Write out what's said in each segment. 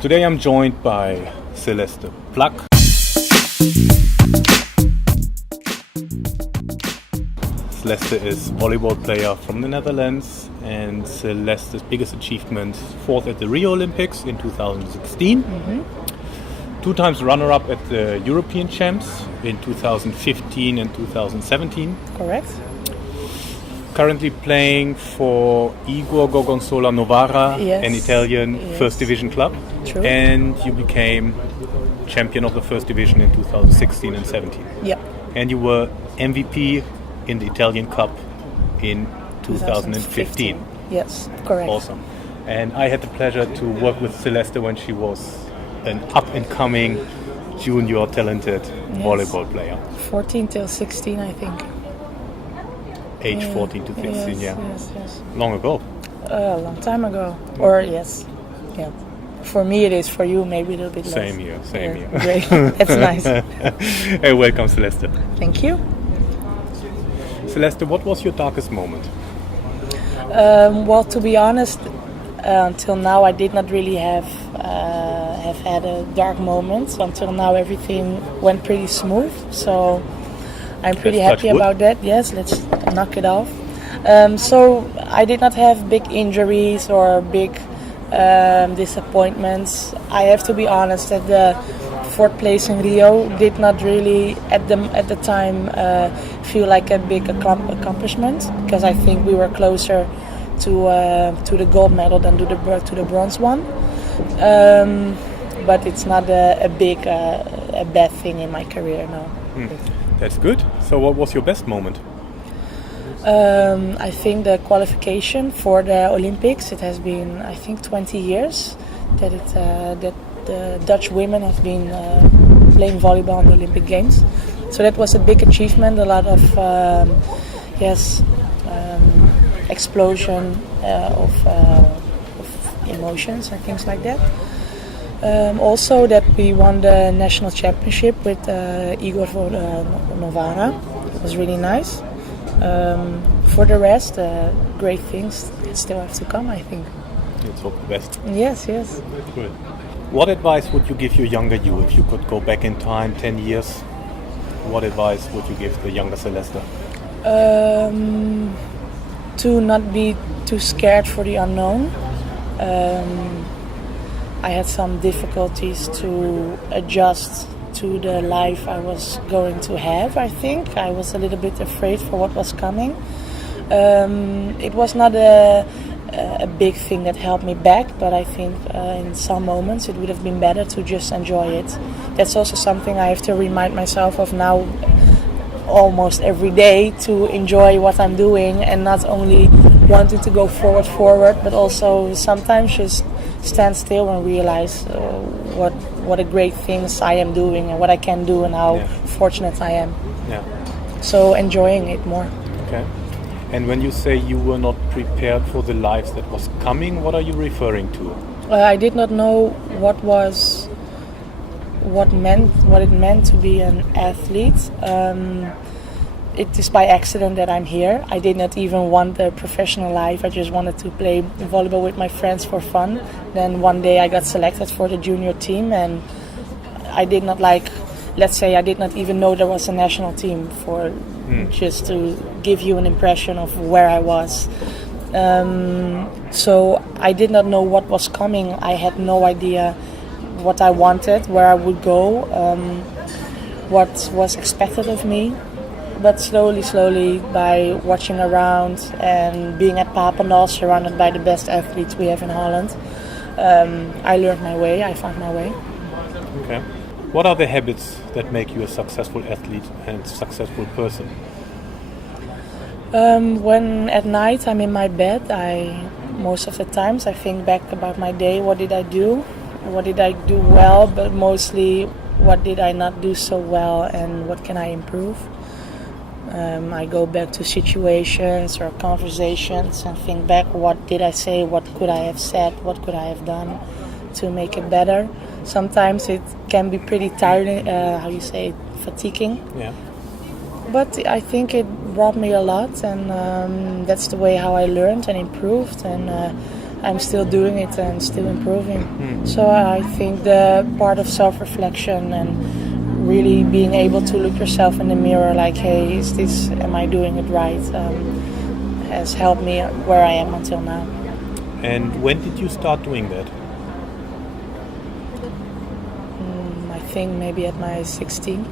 Today I'm joined by Celeste Plak. Celeste is a volleyball player from the Netherlands, and Celeste's biggest achievement, fourth at the Rio Olympics in 2016. Two times runner-up at the European Champs in 2015 and 2017. Correct. Currently playing for Igor Gorgonzola Novara, Yes. an Italian Yes. first division club. True. And you became champion of the first division in 2016 and 17. Yeah. And you were MVP in the Italian Cup in 2015. Yes, correct. Awesome. And I had the pleasure to work with Celeste when she was an up-and-coming junior talented volleyball player. 14 till 16, I think. Age 14 to 16, yes, yeah. Yes. Long ago. A long time ago. Or, yes. Yeah. For me it is, for you maybe a little bit less. Same here. Great. That's nice. Hey, welcome, Celeste. Thank you. Celeste, what was your darkest moment? Well, to be honest, until now I did not really have had a dark moment. Until now everything went pretty smooth. So I'm pretty Let's happy touch wood. about that. Yes, let's knock it off. So I did not have big injuries or big disappointments. I have to be honest that the fourth place in Rio did not really at the time feel like a big accomplishment, because I think we were closer to the gold medal than to the bronze one. But it's not a bad thing in my career, no. That's good. So what was your best moment? I think the qualification for the Olympics, it has been, I think, 20 years that the Dutch women have been playing volleyball in the Olympic Games. So that was a big achievement, a lot of explosion of emotions and things like that. Also that we won the national championship with Igor Novara. It was really nice. For the rest, great things still have to come, I think. Let's hope the best. Yes. Good. What advice would you give your younger you if you could go back in time 10 years? What advice would you give the younger Celeste? To not be too scared for the unknown. I had some difficulties to adjust to the life I was going to have, I think. I was a little bit afraid for what was coming. It was not a big thing that held me back, but I think in some moments it would have been better to just enjoy it. That's also something I have to remind myself of now almost every day, to enjoy what I'm doing and not only wanting to go forward, but also sometimes just stand still and realize what a great things I am doing and what I can do and how fortunate I am. Yeah. So enjoying it more. Okay. And when you say you were not prepared for the life that was coming, what are you referring to? I did not know what it meant to be an athlete. It is by accident that I'm here. I did not even want a professional life. I just wanted to play volleyball with my friends for fun. Then one day I got selected for the junior team, and I did not I did not even know there was a national team, for just to give you an impression of where I was. So I did not know what was coming. I had no idea what I wanted, where I would go, what was expected of me. But slowly, by watching around and being at Papendal, surrounded by the best athletes we have in Holland, I learned my way, I found my way. Okay. What are the habits that make you a successful athlete and successful person? When at night I'm in my bed, most of the times I think back about my day. What did I do? What did I do well? But mostly, what did I not do so well, and what can I improve? I go back to situations or conversations and think back, what did I say, what could I have said, what could I have done to make it better. Sometimes it can be pretty tiring, fatiguing. Yeah. But I think it brought me a lot, and that's the way how I learned and improved. And I'm still doing it and still improving. So I think the part of self-reflection and really being able to look yourself in the mirror like, hey, am I doing it right, has helped me where I am until now. And when did you start doing that? I think maybe at my 16th,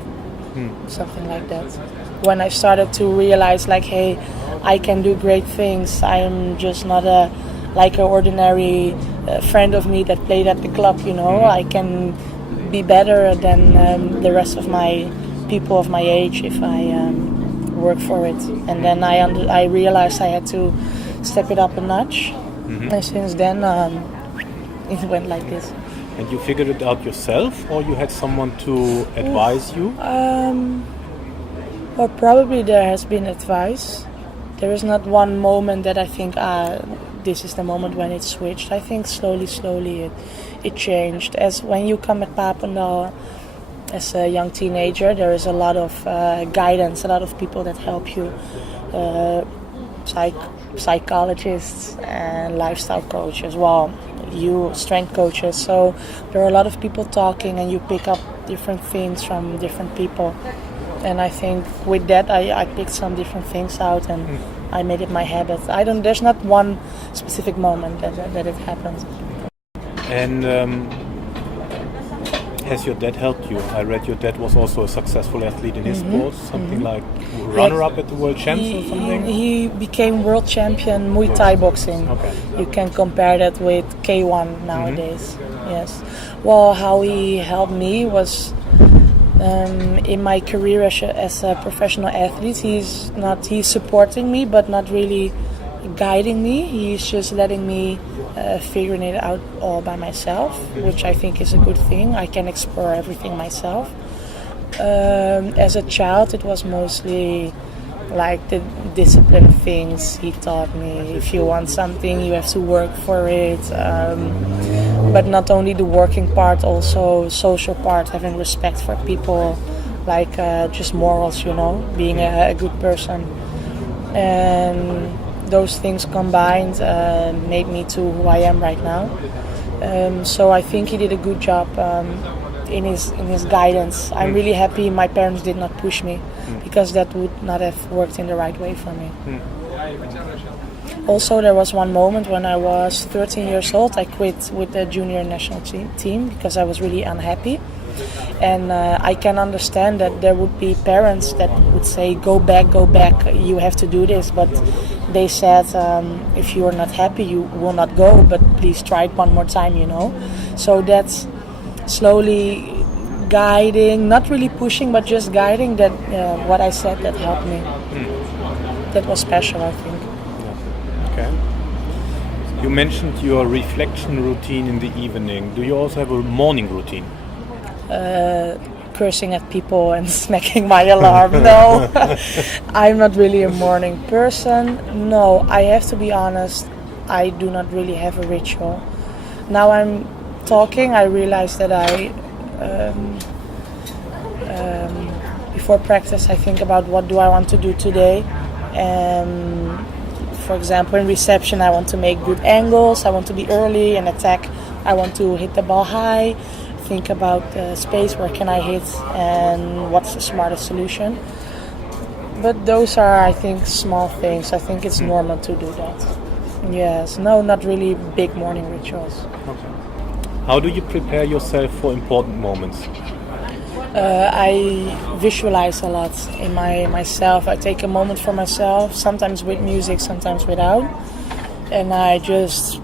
something like that. When I started to realize like, hey, I can do great things. I am just not like an ordinary friend of me that played at the club, you know. I can be better than the rest of my people of my age if I work for it. And then I realized I had to step it up a notch. And since then it went like this. And you figured it out yourself, or you had someone to advise you? Well, probably there has been advice. There is not one moment that I think, this is the moment when it switched. I think slowly it changed. As when you come at Papendal as a young teenager, there is a lot of guidance, a lot of people that help you, psychologists and lifestyle coaches. Well, you strength coaches. So there are a lot of people talking, and you pick up different things from different people. And I think with that, I picked some different things out, and I made it my habit. There's not one specific moment that it happened. And has your dad helped you? I read your dad was also a successful athlete in his sport, something like runner-up at the World Champs or something? He became world champion Muay Thai boxing. Okay. You can compare that with K1 nowadays. Yes. Well, how he helped me was in my career as a professional athlete. He's supporting me, but not really guiding me. He's just letting me figuring it out all by myself, which I think is a good thing. I can explore everything myself. As a child, it was mostly like the discipline things he taught me. If you want something, you have to work for it. But not only the working part, also social part, having respect for people, like just morals, you know, being a good person. And those things combined made me to who I am right now. So I think he did a good job in his guidance. I'm really happy my parents did not push me, because that would not have worked in the right way for me. Also, there was one moment when I was 13 years old. I quit with the junior national team because I was really unhappy. And I can understand that there would be parents that would say, go back, you have to do this. But they said, if you are not happy, you will not go, but please try it one more time, you know. So that's slowly guiding, not really pushing, but just guiding, that what I said that helped me. That was special, I think. Okay. You mentioned your reflection routine in the evening. Do you also have a morning routine? Cursing at people and smacking my alarm. No, I'm not really a morning person. No, I have to be honest, I do not really have a ritual. Now I'm talking, I realize that before practice I think about what do I want to do today. For example, in reception I want to make good angles, I want to be early. In attack I want to hit the ball high. Think about the space, where can I hit, and what's the smartest solution. But those are, I think, small things. I think it's normal to do that. Yes, no, not really big morning rituals. Okay. How do you prepare yourself for important moments? I visualize a lot in myself. I take a moment for myself, sometimes with music, sometimes without. And I just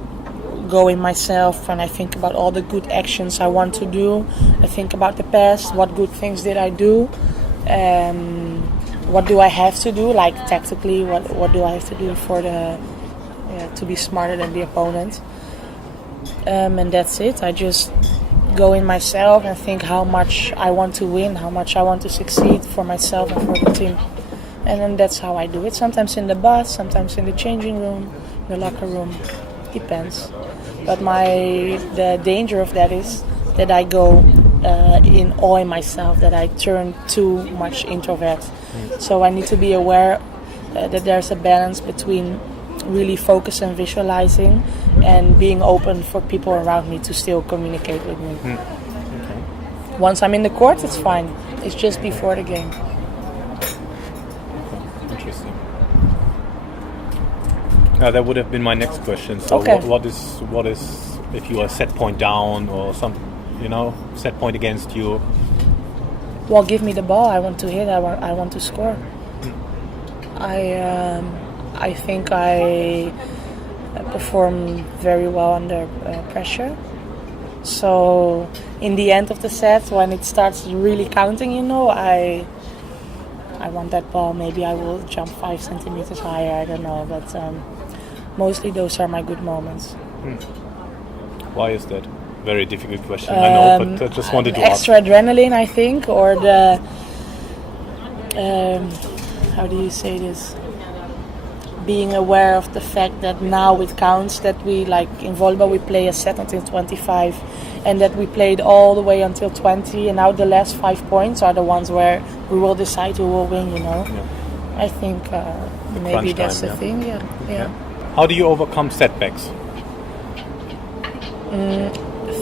go in myself and I think about all the good actions I want to do. I think about the past, what good things did I do, what do I have to do, like tactically, what do I have to do to be smarter than the opponent. And that's it. I just go in myself and think how much I want to win, how much I want to succeed for myself and for the team. And then that's how I do it. Sometimes in the bus, sometimes in the changing room, the locker room. Depends. But the danger of that is that I go in awe in myself, that I turn too much introvert. So I need to be aware that there's a balance between really focus and visualizing and being open for people around me to still communicate with me. Okay. Once I'm in the court, it's fine. It's just before the game. Interesting. That would have been my next question. So Okay. what is if you are set point down or some, set point against you? Well, give me the ball. I want to hit. I want to score. I think I perform very well under pressure. So in the end of the set, when it starts really counting, I want that ball. Maybe I will jump 5 centimeters higher. I don't know, but mostly those are my good moments. Why is that? Very difficult question, I know, but I just wanted to ask. Extra adrenaline, I think, or the how do you say this? Being aware of the fact that now it counts, that we, like in volleyball, we play a set until 25, and that we played all the way until 20, and now the last 5 points are the ones where we will decide who will win, Yeah. I think maybe that's time, the thing, yeah. How do you overcome setbacks?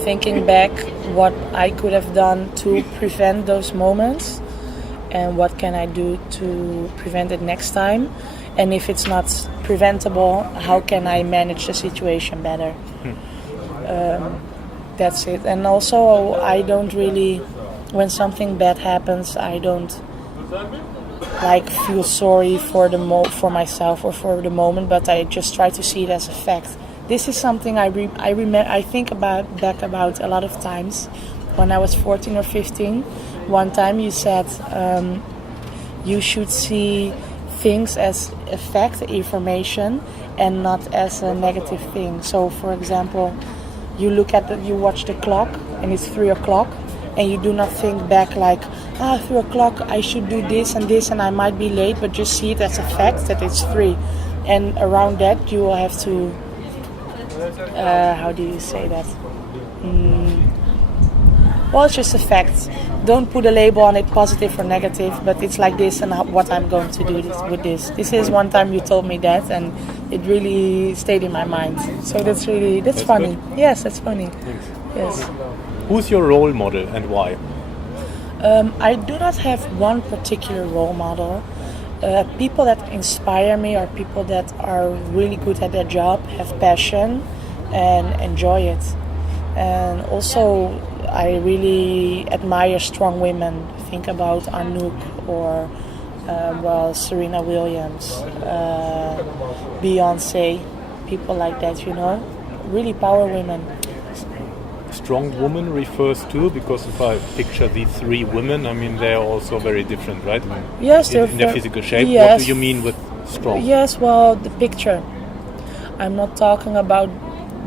Thinking back what I could have done to prevent those moments, and what can I do to prevent it next time, and if it's not preventable, how can I manage the situation better. That's it. And also, I don't really, when something bad happens, I don't feel sorry for myself or for the moment, but I just try to see it as a fact. This is something I think back about a lot of times. When I was 14 or 15, one time you said you should see things as a fact, information, and not as a negative thing. So, for example, you watch the clock and it's 3 o'clock, and you do not think back like, 3 o'clock, I should do this and I might be late, but just see it as a fact that it's 3. And around that, you will have to, how do you say that? Well, it's just a fact. Don't put a label on it, positive or negative, but it's like this, and what I'm going to do with this. This is one time you told me that, and it really stayed in my mind. So that's funny. Good. Yes, that's funny. Thanks. Yes. Who's your role model and why? I do not have one particular role model. People that inspire me are people that are really good at their job, have passion, and enjoy it. And also, I really admire strong women. Think about Anouk or Serena Williams, Beyonce, people like that, really power women. Strong woman refers to, because if I picture these 3 women, I mean, they're also very different, right? Yes, in their physical shape. Yes. What do you mean with strong? Yes, well, the picture. I'm not talking about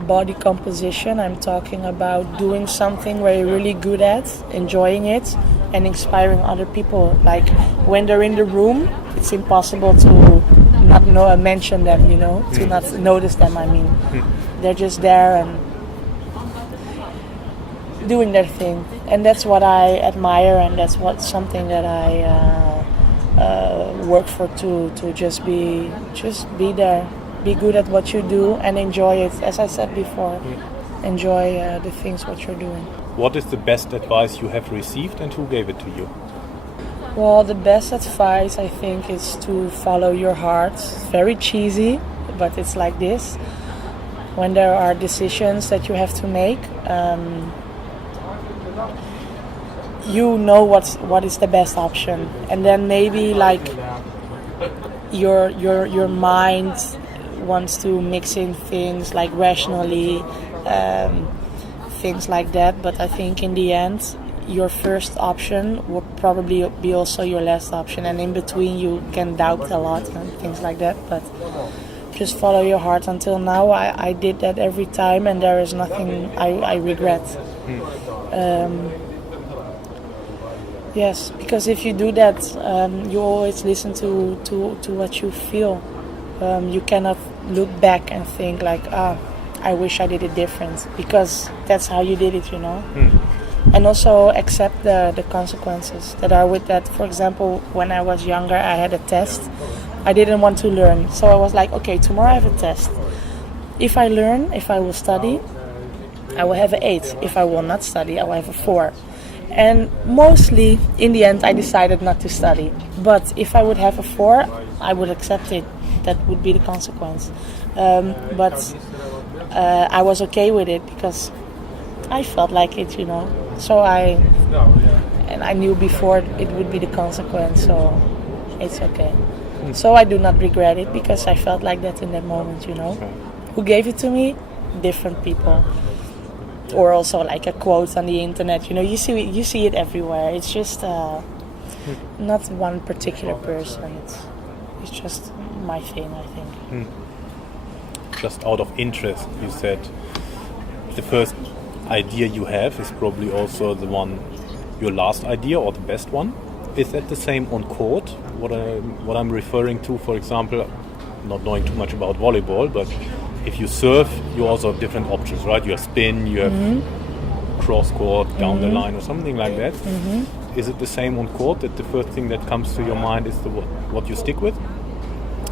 body composition. I'm talking about doing something where you're really good at, enjoying it, and inspiring other people. Like when they're in the room, it's impossible to not mention them, to not notice them. I mean, they're just there and doing their thing, and that's what I admire, and that's something that I work for too. To just be there. Be good at what you do and enjoy it. As I said before, enjoy the things what you're doing. What is the best advice you have received, and who gave it to you? Well, the best advice, I think, is to follow your heart. It's very cheesy, but it's like this. When there are decisions that you have to make, you know what is the best option, and then maybe like your mind wants to mix in things like rationally, things like that, but I think in the end your first option will probably be also your last option, and in between you can doubt a lot and things like that, but just follow your heart. Until now I did that every time, and there is nothing I regret. Yes, because if you do that, you always listen to what you feel. You cannot look back and think like, I wish I did it different, because that's how you did it, And also accept the consequences that are with that. For example, when I was younger, I had a test I didn't want to learn. So I was like, okay, tomorrow I have a test. If I learn, if I will study, I will have an 8. If I will not study, I will have a 4. And mostly, in the end, I decided not to study. But if I would have a 4, I would accept it. That would be the consequence. But I was okay with it because I felt like it, you know. So I knew before it would be the consequence, so it's okay. So I do not regret it because I felt like that in that moment, you know. Who gave it to me? Different people. Or also like a quote on the internet, you know, you see it everywhere. It's just not one particular person. It's just my thing, I think. Just out of interest, you said the first idea you have is probably also the one, your last idea or the best one. Is that the same on court? What I'm referring to, for example, not knowing too much about volleyball, but if you serve, you also have different options, right? You have spin, you have cross court, down the line, or something like that. Is it the same on court, that the first thing that comes to your mind is what you stick with?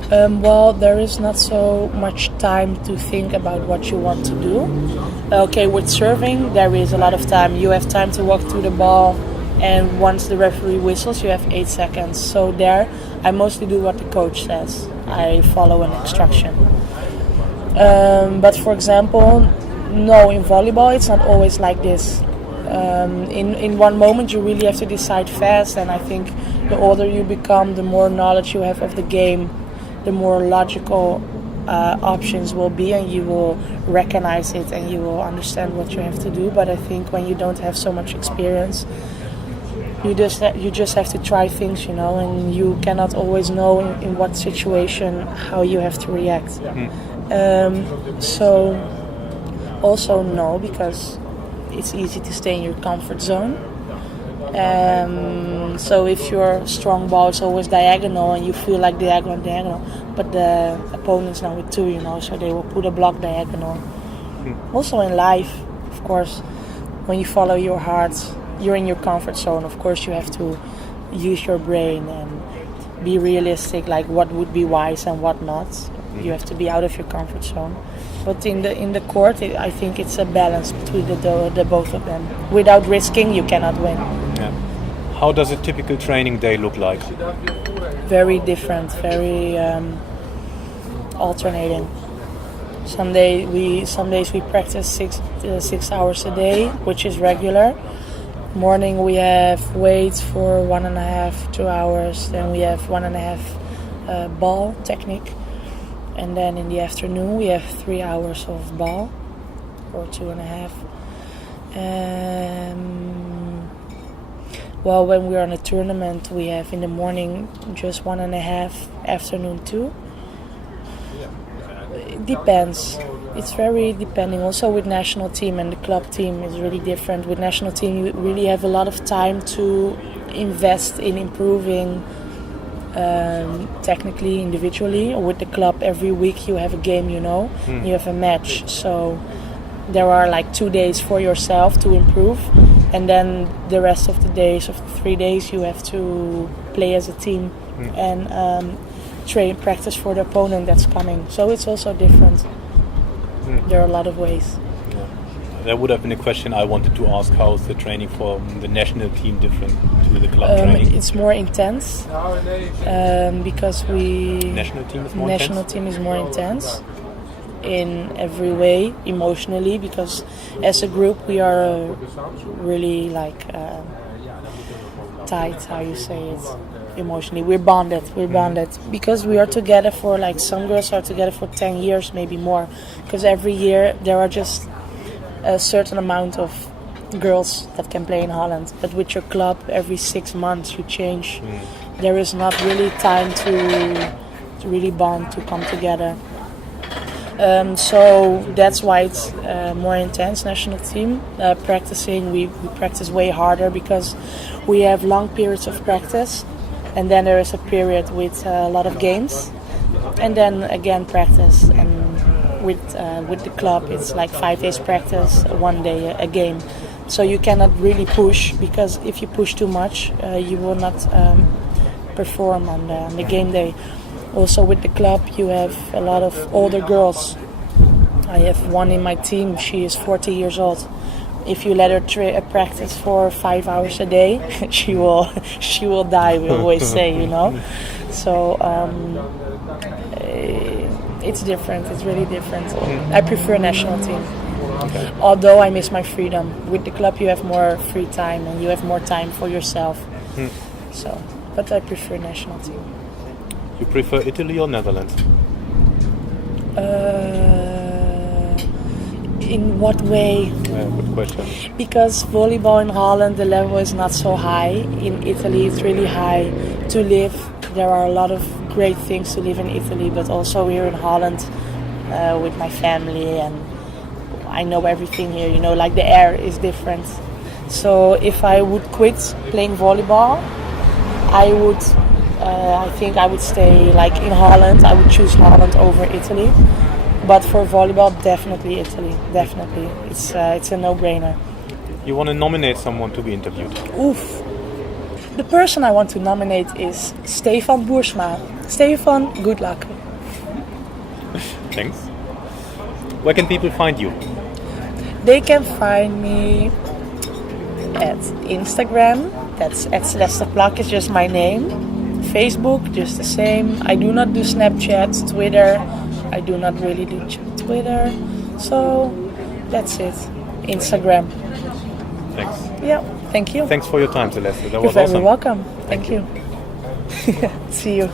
Well, there is not so much time to think about what you want to do. Okay, with serving, there is a lot of time. You have time to walk through the ball, and once the referee whistles, you have 8 seconds. So there, I mostly do what the coach says. I follow an instruction. But for example, no, in volleyball, it's not always like this. In one moment, you really have to decide fast, and I think the older you become, the more knowledge you have of the game, the more logical options will be, and you will recognize it and you will understand what you have to do. But I think when you don't have so much experience, you just have to try things, you know, and you cannot always know in what situation how you have to react. So also no, because it's easy to stay in your comfort zone. So if your strong ball is always diagonal and you feel like diagonal, but the opponents know it too, you know, so they will put a block diagonal. Also in life, of course, when you follow your heart, you're in your comfort zone. Of course, you have to use your brain and be realistic, like what would be wise and what not. You have to be out of your comfort zone. But in the court, I think it's a balance between the both of them. Without risking, you cannot win. Yeah. How does a typical training day look like? Very different, very alternating. Some days we practice 6 hours a day, which is regular. Morning we have weights for 1.5, 2 hours. Then we have 1.5 ball technique. And then in the afternoon we have 3 hours of ball, or 2.5. Well, when we're on a tournament, we have in the morning just 1.5, afternoon 2. It depends. It's very depending. Also with national team and the club team is really different. With national team, you really have a lot of time to invest in improving technically, individually. With the club, every week you have a game, you know, you have a match. So there are like 2 days for yourself to improve, and then the rest of the days, of the 3 days, you have to play as a team and practice for the opponent that's coming. So it's also different. There are a lot of ways. That would have been a question I wanted to ask. How is the training for the national team different to the club training? It's more intense because National team is more intense in every way, emotionally, because as a group we are really like tight, how you say it, emotionally. We're bonded because we are together for, like, some girls are together for 10 years, maybe more, because every year there are just a certain amount of girls that can play in Holland. But with your club, every 6 months you change. There is not really time to really bond, to come together. So that's why it's more intense, national team. Practicing, we practice way harder because we have long periods of practice, and then there is a period with a lot of games, and then again practice. And with the club, it's like 5 days practice, 1 day a game. So you cannot really push, because if you push too much, you will not perform on the game day. Also with the club, you have a lot of older girls. I have one in my team. She is 40 years old. If you let her practice for 5 hours a day, she will die. We always say, you know. So it's different. It's really different. I prefer national team. Okay. Although I miss my freedom. With the club, you have more free time and you have more time for yourself. So, but I prefer national team. You prefer Italy or Netherlands? In what way? Good question. Because volleyball in Holland, the level is not so high. In Italy, it's really high to live. There are a lot of great things to live in Italy, but also here in Holland with my family, and I know everything here, you know, like the air is different. So if I would quit playing volleyball, I think I would stay like in Holland. I would choose Holland over Italy. But for volleyball, definitely Italy. Definitely, it's a no-brainer. You want to nominate someone to be interviewed? Oof. The person I want to nominate is Stefan Boersma. Stefan, good luck. Thanks. Where can people find you? They can find me at Instagram. That's at Celeste Plak, is just my name. Facebook, just the same. I do not do Snapchat, Twitter. I do not really do Twitter. So that's it. Instagram. Thanks. Yeah, thank you. Thanks for your time, Celeste. That You're was very awesome. welcome. Thank you. See you.